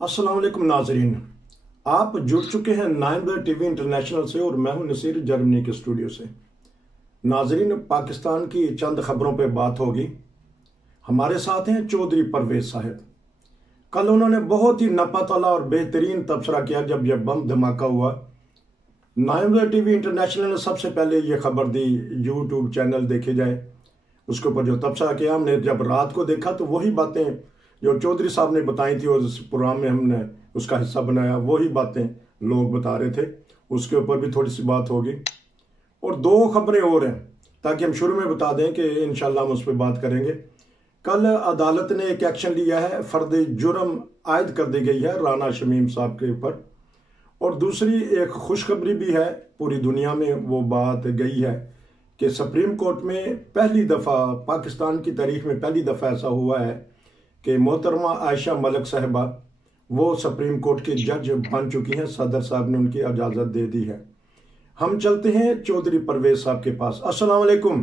अस्सलाम वालेकुम नाजरीन। आप जुड़ चुके हैं 9 टीवी इंटरनेशनल से और मैं हूं नसीर जर्मनी के स्टूडियो से। नाजरीन, पाकिस्तान की चंद खबरों पे बात होगी। हमारे साथ हैं चौधरी परवेज साहब। कल उन्होंने बहुत ही नपातला और बेहतरीन तबसरा किया जब यह बम धमाका हुआ। 9 टीवी इंटरनेशनल ने सबसे पहले ये खबर दी, यूट्यूब चैनल देखे जाए, उसके ऊपर जो तबसरा किया हमने जब रात को देखा तो वही बातें जो चौधरी साहब ने बताई थी और उस प्रोग्राम में हमने उसका हिस्सा बनाया, वही बातें लोग बता रहे थे। उसके ऊपर भी थोड़ी सी बात होगी और दो खबरें और हैं ताकि हम शुरू में बता दें कि इंशाल्लाह हम उस पर बात करेंगे। कल अदालत ने एक एक्शन लिया है, फर्द जुर्म आयद कर दी गई है राना शमीम साहब के ऊपर। और दूसरी एक खुशखबरी भी है, पूरी दुनिया में वो बात गई है कि सुप्रीम कोर्ट में पहली दफ़ा पाकिस्तान की तारीख में पहली दफ़ा ऐसा हुआ है कि मोहतरमा आयशा मलिक साहिबा वो सुप्रीम कोर्ट के जज बन चुकी हैं। सदर साहब ने उनकी इजाज़त दे दी है। हम चलते हैं चौधरी परवेज साहब के पास। अस्सलाम वालेकुम।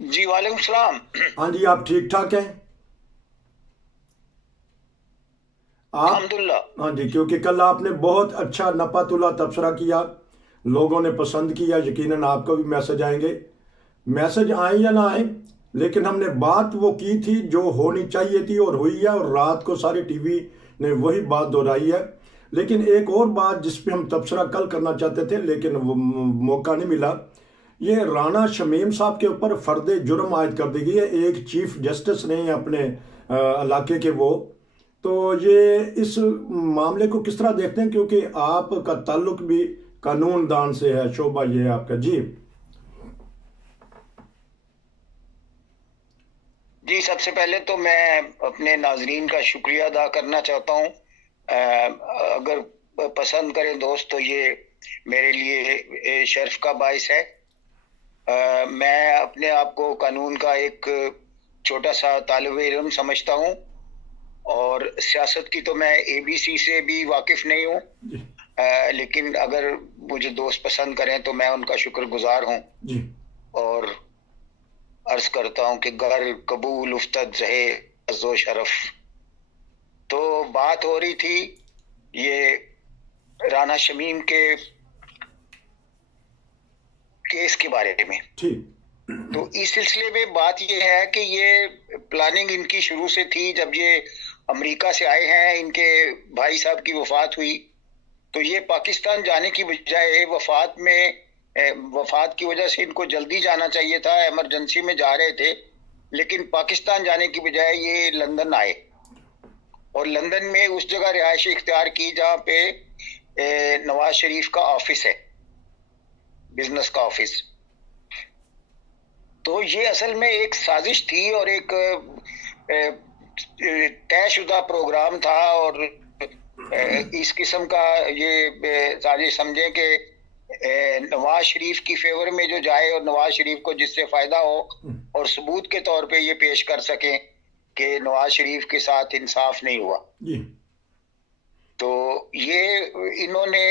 जी वालेकुम सलाम। हाँ जी, आप ठीक ठाक हैं? आप? अल्हम्दुलिल्लाह। हाँ जी, क्योंकि कल आपने बहुत अच्छा नपातुला तबसरा किया, लोगों ने पसंद किया। यकीनन आपको भी मैसेज आएंगे, मैसेज आए या ना आए, लेकिन हमने बात वो की थी जो होनी चाहिए थी और हुई है। और रात को सारे टीवी ने वही बात दोहराई है। लेकिन एक और बात जिस पे हम तबसरा कल करना चाहते थे लेकिन वो मौका नहीं मिला, ये राना शमीम साहब के ऊपर फर्द जुर्म आयद कर दी गई है। एक चीफ जस्टिस ने अपने इलाके के वो, तो ये इस मामले को किस तरह देखते हैं, क्योंकि आपका ताल्लुक भी कानून दान से है, शोभा ये है आपका। जी जी, सबसे पहले तो मैं अपने नाजरीन का शुक्रिया अदा करना चाहता हूँ। अगर पसंद करें दोस्त तो ये मेरे लिए शर्फ का बाइस है। मैं अपने आप को कानून का एक छोटा सा तालिब इल्म समझता हूँ और सियासत की तो मैं एबीसी से भी वाकिफ नहीं हूँ। लेकिन अगर मुझे दोस्त पसंद करें तो मैं उनका शुक्रगुजार हूँ जी और अर्ज करता हूँ कि घर कबूल उफ्तद रहे अज़्ज़ो शरफ। तो बात हो रही थी ये राना शमीम के केस के बारे में। ठीक। तो इस सिलसिले में बात ये है कि ये प्लानिंग इनकी शुरू से थी। जब ये अमेरिका से आए हैं, इनके भाई साहब की वफात हुई तो ये पाकिस्तान जाने की बजाय वफात की वजह से इनको जल्दी जाना चाहिए था, इमरजेंसी में जा रहे थे, लेकिन पाकिस्तान जाने की बजाय ये लंदन आए और लंदन में उस जगह रिहाइश इख्तियार की जहाँ पे नवाज शरीफ का ऑफिस है, बिजनेस का ऑफिस। तो ये असल में एक साजिश थी और एक तयशुदा प्रोग्राम था और इस किस्म का ये साजिश समझे कि नवाज शरीफ की फेवर में जो जाए और नवाज शरीफ को जिससे फायदा हो और सबूत के तौर पे ये पेश कर सकें कि नवाज शरीफ के साथ इंसाफ नहीं हुआ। तो ये इन्होंने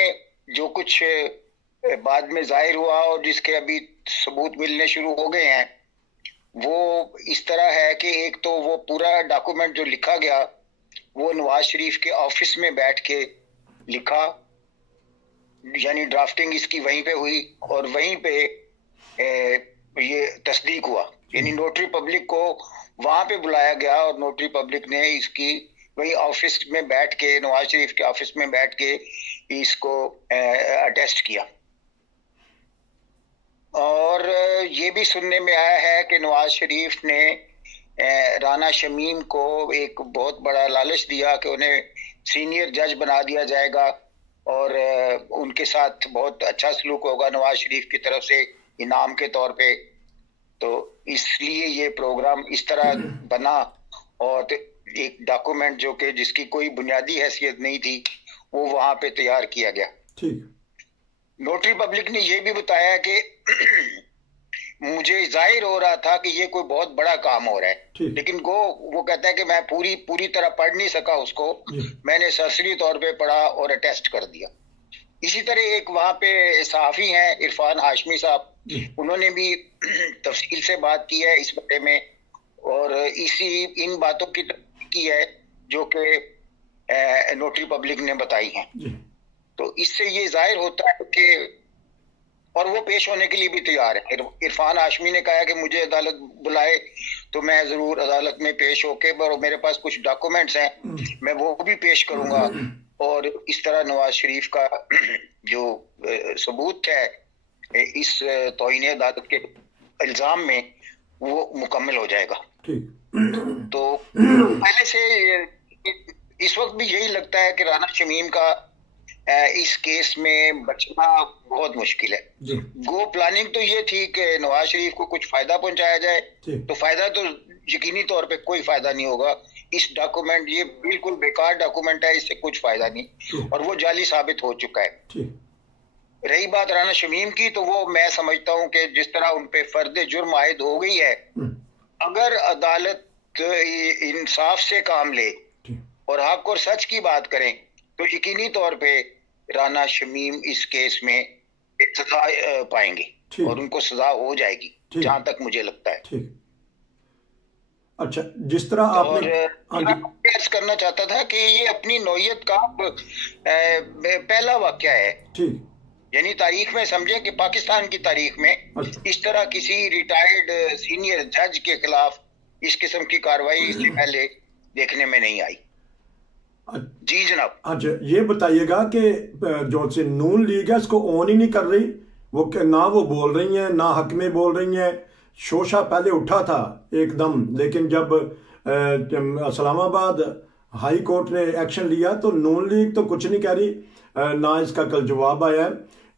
जो कुछ बाद में जाहिर हुआ और जिसके अभी सबूत मिलने शुरू हो गए हैं, वो इस तरह है कि एक तो वो पूरा डॉक्यूमेंट जो लिखा गया वो नवाज शरीफ के ऑफिस में बैठ के लिखा, यानी ड्राफ्टिंग इसकी वहीं पे हुई और वहीं पे ये तस्दीक हुआ। यानी नोटरी पब्लिक को वहां पे बुलाया गया और नोटरी पब्लिक ने इसकी वही ऑफिस में बैठ के, नवाज शरीफ के ऑफिस में बैठ के इसको अटेस्ट किया। और ये भी सुनने में आया है कि नवाज शरीफ ने राना शमीम को एक बहुत बड़ा लालच दिया कि उन्हें सीनियर जज बना दिया जाएगा और उनके साथ बहुत अच्छा सलूक होगा नवाज शरीफ की तरफ से इनाम के तौर पे। तो इसलिए ये प्रोग्राम इस तरह बना और एक डॉक्यूमेंट जो कि जिसकी कोई बुनियादी हैसियत नहीं थी वो वहां पे तैयार किया गया। ठीक। नोटरी पब्लिक ने ये भी बताया कि मुझे जाहिर हो रहा था कि ये कोई बहुत बड़ा काम हो रहा है, लेकिन वो कहता है कि मैं पूरी तरह पढ़ नहीं सका उसको, मैंने सरसरी तौर पे पढ़ा और अटेस्ट कर दिया। इसी तरह एक वहां पे सहाफी हैं इरफान हाशमी साहब, उन्होंने भी तफसील से बात की है इस बारे में और इन बातों की है जो कि नोटरी पब्लिक ने बताई हैं। तो इससे ये जाहिर होता है कि, और वो पेश होने के लिए भी तैयार है। इरफान हाशमी ने कहा कि मुझे अदालत बुलाए तो मैं जरूर अदालत में पेश होके, और मेरे पास कुछ डॉक्यूमेंट्स हैं, मैं वो भी पेश करूंगा, और इस तरह नवाज शरीफ का जो सबूत है इस तौहीन अदालत के इल्जाम में, वो मुकम्मल हो जाएगा। तो पहले से इस वक्त भी यही लगता है कि राना शमीम का इस केस में बचना बहुत मुश्किल है। गो प्लानिंग तो ये थी कि नवाज शरीफ को कुछ फायदा पहुंचाया जाए, तो फायदा तो यकीनी तौर पे कोई फायदा नहीं होगा। इस डॉक्यूमेंट, ये बिल्कुल बेकार डॉक्यूमेंट है, इससे कुछ फायदा नहीं, और वो जाली साबित हो चुका है। रही बात राना शमीम की, तो वो मैं समझता हूं कि जिस तरह उन पे फर्द जुर्म आयद हो गई है, अगर अदालत इंसाफ से काम ले और हक और सच की बात करें, तो यकीनी तौर पे राना शमीम इस केस में सजा पाएंगे और उनको सजा हो जाएगी, जहां तक मुझे लगता है। अच्छा, जिस तरह आपने अर्ज करना चाहता था कि ये अपनी नौयत का पहला वाकया है, यानी तारीख में समझे कि पाकिस्तान की तारीख में इस तरह किसी रिटायर्ड सीनियर जज के खिलाफ इस किस्म की कार्रवाई इससे पहले देखने में नहीं आई। जी जनाब। अच्छा, ये बताइएगा कि जो से नून लीग है इसको ऑन ही नहीं कर रही, वो ना वो बोल रही हैं ना हक में बोल रही हैं। शोशा पहले उठा था एकदम, लेकिन जब इस्लामाबाद हाई कोर्ट ने एक्शन लिया तो नून लीग तो कुछ नहीं कह रही, ना इसका कल जवाब आया है।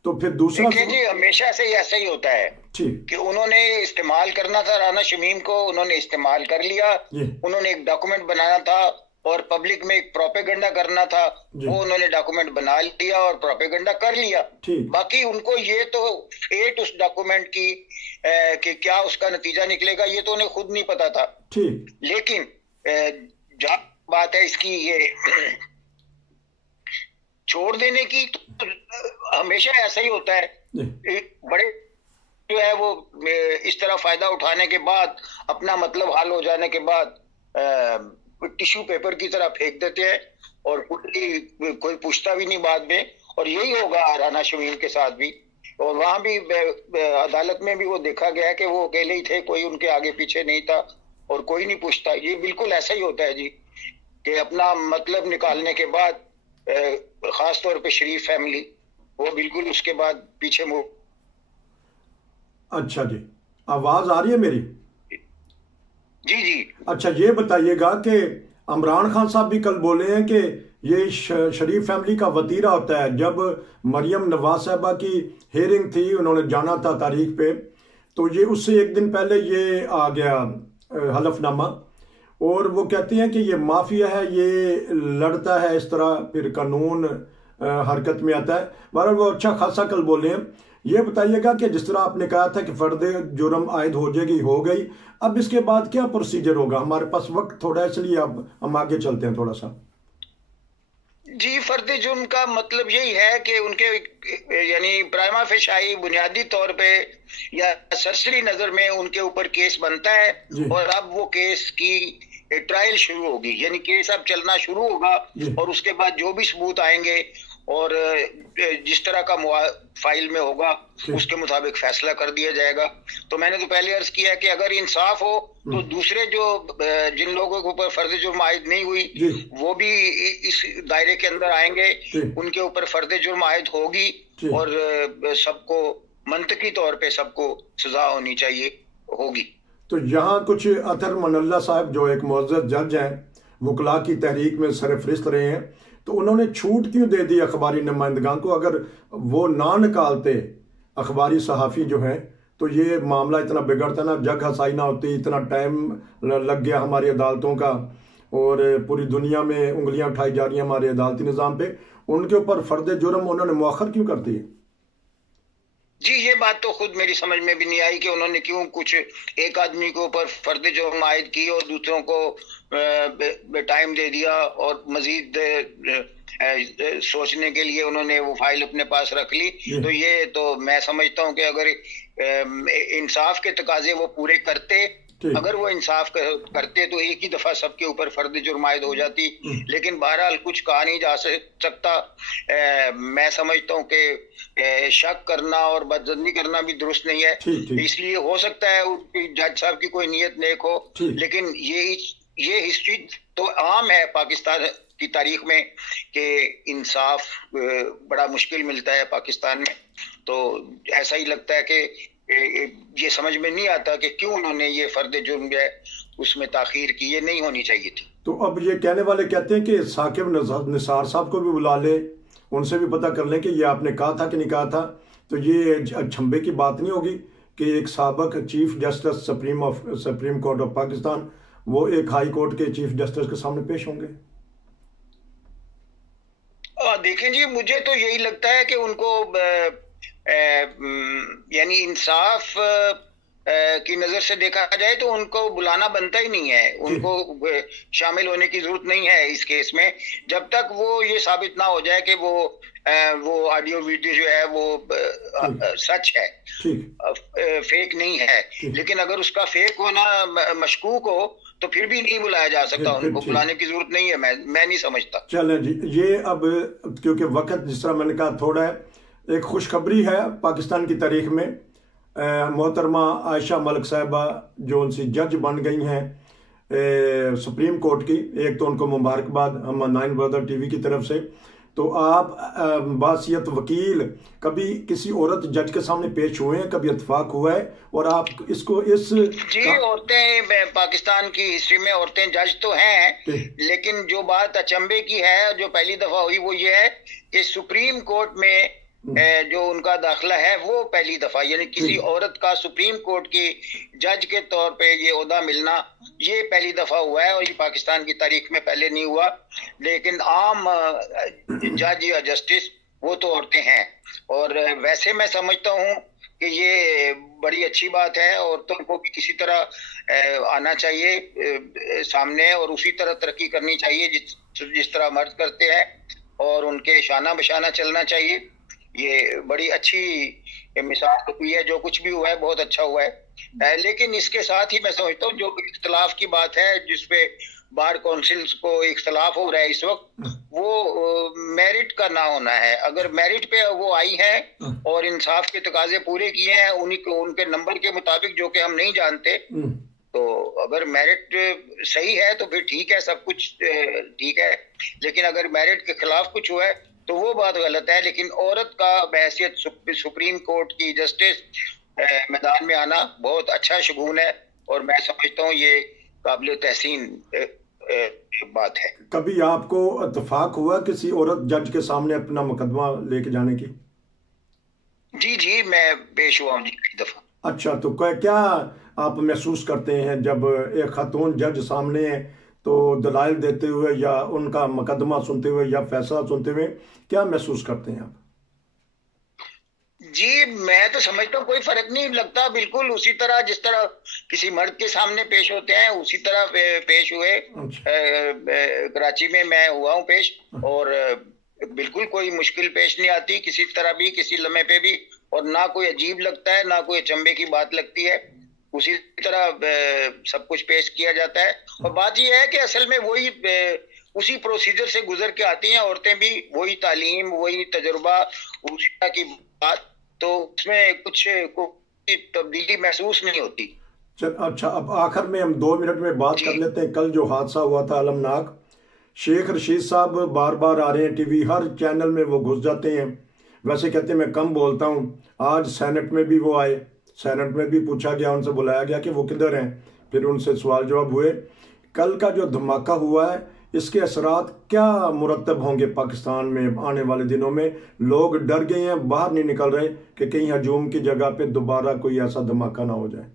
तो फिर दूसरा जी, हमेशा से ऐसा ही होता है कि उन्होंने इस्तेमाल करना था राना शमीम को, उन्होंने इस्तेमाल कर लिया, उन्होंने एक डॉक्यूमेंट बनाना था और पब्लिक में एक प्रोपेगेंडा करना था, वो उन्होंने डॉक्यूमेंट बना लिया और प्रोपेगेंडा कर लिया। बाकी उनको ये तो फेट उस डॉक्यूमेंट की कि क्या उसका नतीजा निकलेगा ये तो उन्हें खुद नहीं पता था। लेकिन जहाँ बात है इसकी ये छोड़ देने की, तो हमेशा ऐसा ही होता है। बड़े जो है वो इस तरह फायदा उठाने के बाद, अपना मतलब हल हो जाने के बाद टिश्यू पेपर की तरह फेंक देते हैं और कोई पूछता भी नहीं बाद में। और यही होगा राना शमीम के साथ भी, और वहां भी अदालत में भी वो देखा गया है कि वो अकेले ही थे, कोई उनके आगे पीछे नहीं था और कोई नहीं पूछता। ये बिल्कुल ऐसा ही होता है जी, कि अपना मतलब निकालने के बाद खास तौर पे शरीफ फैमिली, वो बिल्कुल उसके बाद पीछे मुड़। अच्छा जी, आवाज आ रही है मेरी? जी जी। अच्छा, ये बताइएगा कि इमरान खान साहब भी कल बोले हैं कि ये शरीफ फैमिली का वतीरा होता है। जब मरियम नवाज साहबा की हेयरिंग थी, उन्होंने जाना था तारीख पे, तो ये उससे एक दिन पहले ये आ गया हलफनामा, और वो कहती हैं कि ये माफिया है, ये लड़ता है इस तरह, फिर कानून हरकत में आता है। बहरहाल वो अच्छा खासा कल बोले हैं। ये बताइएगा कि जिस तरह आपने कहा था कि फर्द जुर्म आयद हो जाएगी, हो गई, अब इसके बाद क्या प्रोसीजर होगा? हमारे पास वक्त थोड़ा है, इसलिए अब हम आगे चलते हैं थोड़ा सा। जी, फर्द जुर्म का मतलब यही है कि उनके यानी प्राइमा फेशाई बुनियादी तौर पे या सरसरी नजर में उनके ऊपर केस बनता है, और अब वो केस की ट्रायल शुरू होगी, यानी केस अब चलना शुरू होगा, और उसके बाद जो भी सबूत आएंगे और जिस तरह का फाइल में होगा उसके मुताबिक फैसला कर दिया जाएगा। तो मैंने तो पहले अर्ज किया कि अगर इंसाफ हो तो दूसरे जो जिन लोगों के ऊपर फर्द जुर्म आयद नहीं हुई वो भी इस दायरे के अंदर आएंगे, उनके ऊपर फर्द जुर्म आयद होगी, और सबको मंतकी तौर पे सबको सजा होनी चाहिए होगी। तो यहाँ कुछ अतर मनल्ला साहब जो एक मुअज़्ज़ज़ जज हैं, वकला की तहरीक में सरफरिस्त रहे हैं, तो उन्होंने छूट क्यों दे दी अखबारी नुमाइंदगान को? अगर वो ना निकालते अखबारी सहाफ़ी जो हैं, तो ये मामला इतना बिगड़ता ना, जग हसाई ना होती, इतना टाइम लग गया हमारी अदालतों का, और पूरी दुनिया में उंगलियां उठाई जा रही हैं हमारे अदालती निज़ाम पे। उनके ऊपर फर्द जुर्म उन्होंने मुअख्खर क्यों कर दिए? जी, ये बात तो खुद मेरी समझ में भी नहीं आई कि उन्होंने क्यों कुछ एक आदमी के ऊपर फर्द जुर्म आयद की और दूसरों को टाइम दे दिया, और मजीद सोचने के लिए उन्होंने वो फाइल अपने पास रख ली। तो ये तो मैं समझता हूँ कि अगर इंसाफ के तकाजे वो पूरे करते अगर वो इंसाफ करते तो एक ही दफा सबके ऊपर फर्द जुर्म आयद हो जाती। लेकिन बहरहाल कुछ कहा नहीं जा सकता। मैं समझता हूँ कि शक करना और बदजनी करना भी दुरुस्त नहीं है। इसलिए हो सकता है जज साहब की कोई नीयत नेक हो, लेकिन ये हिस्ट्री तो आम है पाकिस्तान की तारीख में कि इंसाफ बड़ा मुश्किल मिलता है पाकिस्तान में। तो ऐसा ही लगता है कि ये समझ में नहीं आता कि क्यों उन्होंने ये फर्द जुर्म जो है उसमें ताखीर की, ये नहीं होनी चाहिए थी। तो अब ये कहने वाले कहते हैं कि साकिब निसार साहब को भी बुला ले, उनसे भी पता कर लें कि ये आपने कहा था कि नहीं कहा था। तो ये अचंभे की बात नहीं होगी कि एक साबिक chief justice supreme court of Pakistan वो एक हाई कोर्ट के चीफ जस्टिस के सामने पेश होंगे। देखें जी, मुझे तो यही लगता है कि उनको यानी इंसाफ की नजर से देखा जाए तो उनको बुलाना बनता ही नहीं है, उनको शामिल होने की जरूरत नहीं है इस केस में, जब तक वो ये साबित ना हो जाए कि वो ऑडियो वीडियो जो है वो सच है, फेक नहीं है। लेकिन अगर उसका फेक होना मशकूक हो तो फिर भी नहीं बुलाया जा सकता, उनको बुलाने की जरूरत नहीं है। मैं नहीं समझता। चलें जी, ये अब क्योंकि वक्त जिस तरह मैंने कहा थोड़ा है, एक खुशखबरी है पाकिस्तान की तारीख में। मोहतरमा आयशा मलिक साहिबा जो उनसे जज बन गई हैं सुप्रीम कोर्ट की, एक तो उनको मुबारकबाद हम 9 ब्रदर टीवी की तरफ से। तो आप बासियत वकील कभी किसी औरत जज के सामने पेश हुए हैं, कभी इत्तेफाक हुआ है? और आप इसको इस जी, औरतें पाकिस्तान की हिस्ट्री में औरतें जज तो हैं, लेकिन जो बात अचंभे की है जो पहली दफा हुई वो ये है कि सुप्रीम कोर्ट में जो उनका दाखिला है वो पहली दफा, यानी किसी औरत का सुप्रीम कोर्ट की जज के तौर पे ये ओहदा मिलना ये पहली दफा हुआ है, और ये पाकिस्तान की तारीख में पहले नहीं हुआ। लेकिन आम जज या जस्टिस वो तो औरतें हैं, और वैसे मैं समझता हूँ कि ये बड़ी अच्छी बात है। औरतों को भी किसी तरह आना चाहिए सामने, और उसी तरह तरक्की करनी चाहिए जिस तरह मर्द करते हैं, और उनके शाना बशाना चलना चाहिए। ये बड़ी अच्छी मिसाल हुई है, जो कुछ भी हुआ है बहुत अच्छा हुआ है। लेकिन इसके साथ ही मैं समझता हूँ जो इख्तलाफ की बात है जिसपे बार काउंसिल्स को इख्तलाफ हो रहा है इस वक्त, वो मेरिट का ना होना है। अगर मेरिट पे वो आई है और इंसाफ के तकाजे पूरे किए हैं उन्हीं को उनके नंबर के मुताबिक, जो कि हम नहीं जानते, तो अगर मेरिट सही है तो फिर ठीक है, सब कुछ ठीक है। लेकिन अगर मेरिट के खिलाफ कुछ हुआ है तो वो बात गलत है। लेकिन औरत का बहैसियत सुप्रीम कोर्ट की जस्टिस मैदान में आना बहुत अच्छा शगुन है, और मैं समझता हूँ ये काबिल तहसीन बात है। कभी आपको इत्तेफाक हुआ किसी औरत जज के सामने अपना मुकदमा लेके जाने की? जी, मैं पेश हुआ हूँ जी कई दफा। अच्छा, तो क्या आप महसूस करते हैं जब एक खातून जज सामने तो दलाइल देते हुए या उनका मुकदमा सुनते हुए या फैसला सुनते हुए क्या महसूस करते हैं आप? जी, मैं तो समझता हूँ कोई फर्क नहीं लगता, बिल्कुल उसी तरह जिस तरह किसी मर्द के सामने पेश होते हैं उसी तरह पेश हुए। कराची में मैं हुआ हूँ पेश, और बिल्कुल कोई मुश्किल पेश नहीं आती किसी तरह भी, किसी लम्हे पे भी, और ना कोई अजीब लगता है ना कोई अचंभे की बात लगती है। उसी तरह सब कुछ पेश किया जाता है। और बात यह है कि असल में वही उसी प्रोसीजर से गुजर के आती हैं औरतें भी, वही तालीम, वही तजुर्बा, उसी तरह की बात, तो उसमें कुछ तब्दीली महसूस नहीं होती। अच्छा, अब आखिर में हम 2 मिनट में बात कर लेते हैं। कल जो हादसा हुआ था अलमनाक, शेख रशीद साहब बार बार आ रहे हैं टीवी, हर चैनल में वो घुस जाते हैं। वैसे कहते हैं मैं कम बोलता हूँ, आज सेनेट में भी वो आए, सेनेट में भी पूछा गया, उनसे बुलाया गया कि वो किधर हैं, फिर उनसे सवाल जवाब हुए। कल का जो धमाका हुआ है इसके असरात क्या मुरतब होंगे पाकिस्तान में आने वाले दिनों में? लोग डर गए हैं, बाहर नहीं निकल रहे कि कहीं हजूम की जगह पे दोबारा कोई ऐसा धमाका ना हो जाए।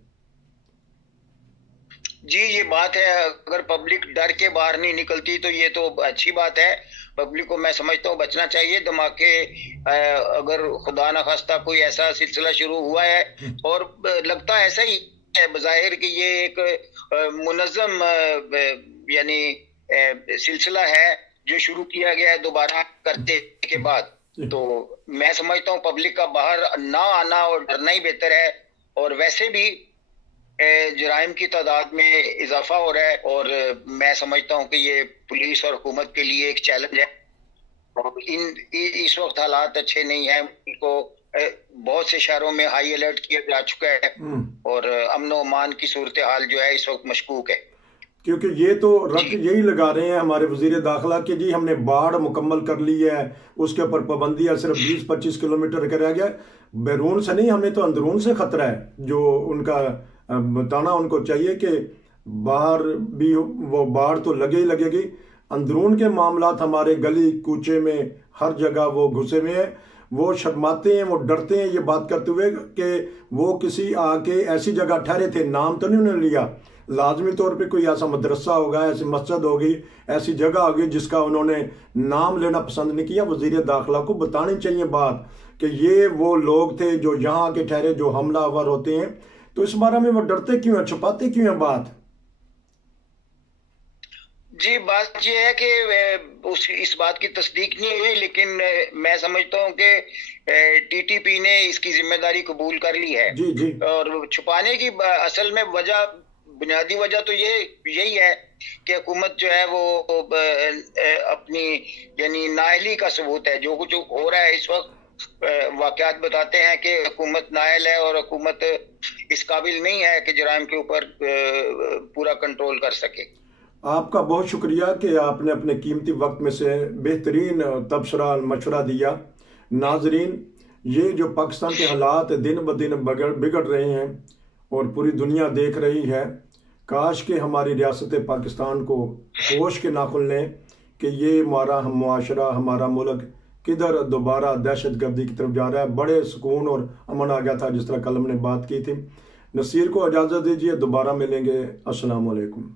जी, ये बात है। अगर पब्लिक डर के बाहर नहीं निकलती तो ये तो अच्छी बात है। पब्लिक को मैं समझता हूँ बचना चाहिए धमाके। अगर खुदा न खास्ता कोई ऐसा सिलसिला शुरू हुआ है, और लगता ऐसा ही है बज़ाहिर कि ये एक मुनज़्ज़म यानी सिलसिला है जो शुरू किया गया है दोबारा करते के बाद, तो मैं समझता हूँ पब्लिक का बाहर ना आना और डरना ही बेहतर है। और वैसे भी जराइम की तादाद में इजाफा हो रहा है, और मैं समझता हूँ कि ये पुलिस और हुकूमत के लिए एक चैलेंज है। इस वक्त हालात अच्छे नहीं है, इनको बहुत से शहरों में हाई अलर्ट किया जा चुका है, और अमन व अमान की सूरत हाल जो है इस वक्त मशकूक है। क्योंकि ये तो रट यही लगा रहे हैं हमारे वजीर दाखिला कि जी हमने बाढ़ मुकम्मल कर ली है, उसके ऊपर पाबंदियां सिर्फ 20-25 किलोमीटर का रह गया। बैरून से नहीं, हमें तो अंदरून से खतरा है। जो उनका बताना उनको चाहिए कि बाहर भी वो बाढ़ तो लगे ही लगेगी, अंदरून के मामलात हमारे गली कूचे में हर जगह वो घुसे हुए हैं। वो शर्माते हैं, वो डरते हैं ये बात करते हुए कि वो किसी आके ऐसी जगह ठहरे थे, नाम तो नहीं उन्होंने लिया, लाजमी तौर पे कोई ऐसा मदरसा होगा, ऐसी मस्जिद होगी, ऐसी जगह होगी जिसका उन्होंने नाम लेना पसंद नहीं किया। वजीर दाखिला को बतानी चाहिए बात कि ये वो लोग थे जो यहाँ आके ठहरे, जो हमलावर होते हैं। तो इस बारे में वो डरते क्यों हैं, छुपाते क्यों हैं बात? जी, बात यह है कि इस बात की तस्दीक नहीं हुई, लेकिन मैं समझता हूँ कि टीटीपी ने इसकी जिम्मेदारी कबूल कर ली है। जी जी। और छुपाने की असल में बुनियादी वजह तो यही है कि हुकूमत जो है वो अपनी यानी नाअहली का सबूत है। जो कुछ हो रहा है इस वक्त वाकयात बताते हैं कि हुकूमत नाअहल है और हुकूमत इस काबिल नहीं है कि जराइम के ऊपर पूरा कंट्रोल कर सके। आपका बहुत शुक्रिया कि आपने अपने कीमती वक्त में से बेहतरीन तबसरा मशवरा दिया। नाजरीन, ये जो पाकिस्तान के हालात दिन ब दिन बिगड़ रहे हैं और पूरी दुनिया देख रही है, काश के हमारी रियासत पाकिस्तान को होश के नाखुन लें कि ये हमारा मुआशरा, हमारा मुल्क किधर दोबारा दहशत गर्दी की तरफ जा रहा है। बड़े सुकून और अमन आ गया था जिस तरह कल हमने बात की थी। नसीर को इजाज़त दीजिए, दोबारा मिलेंगे। अस्सलाम वालेकुम।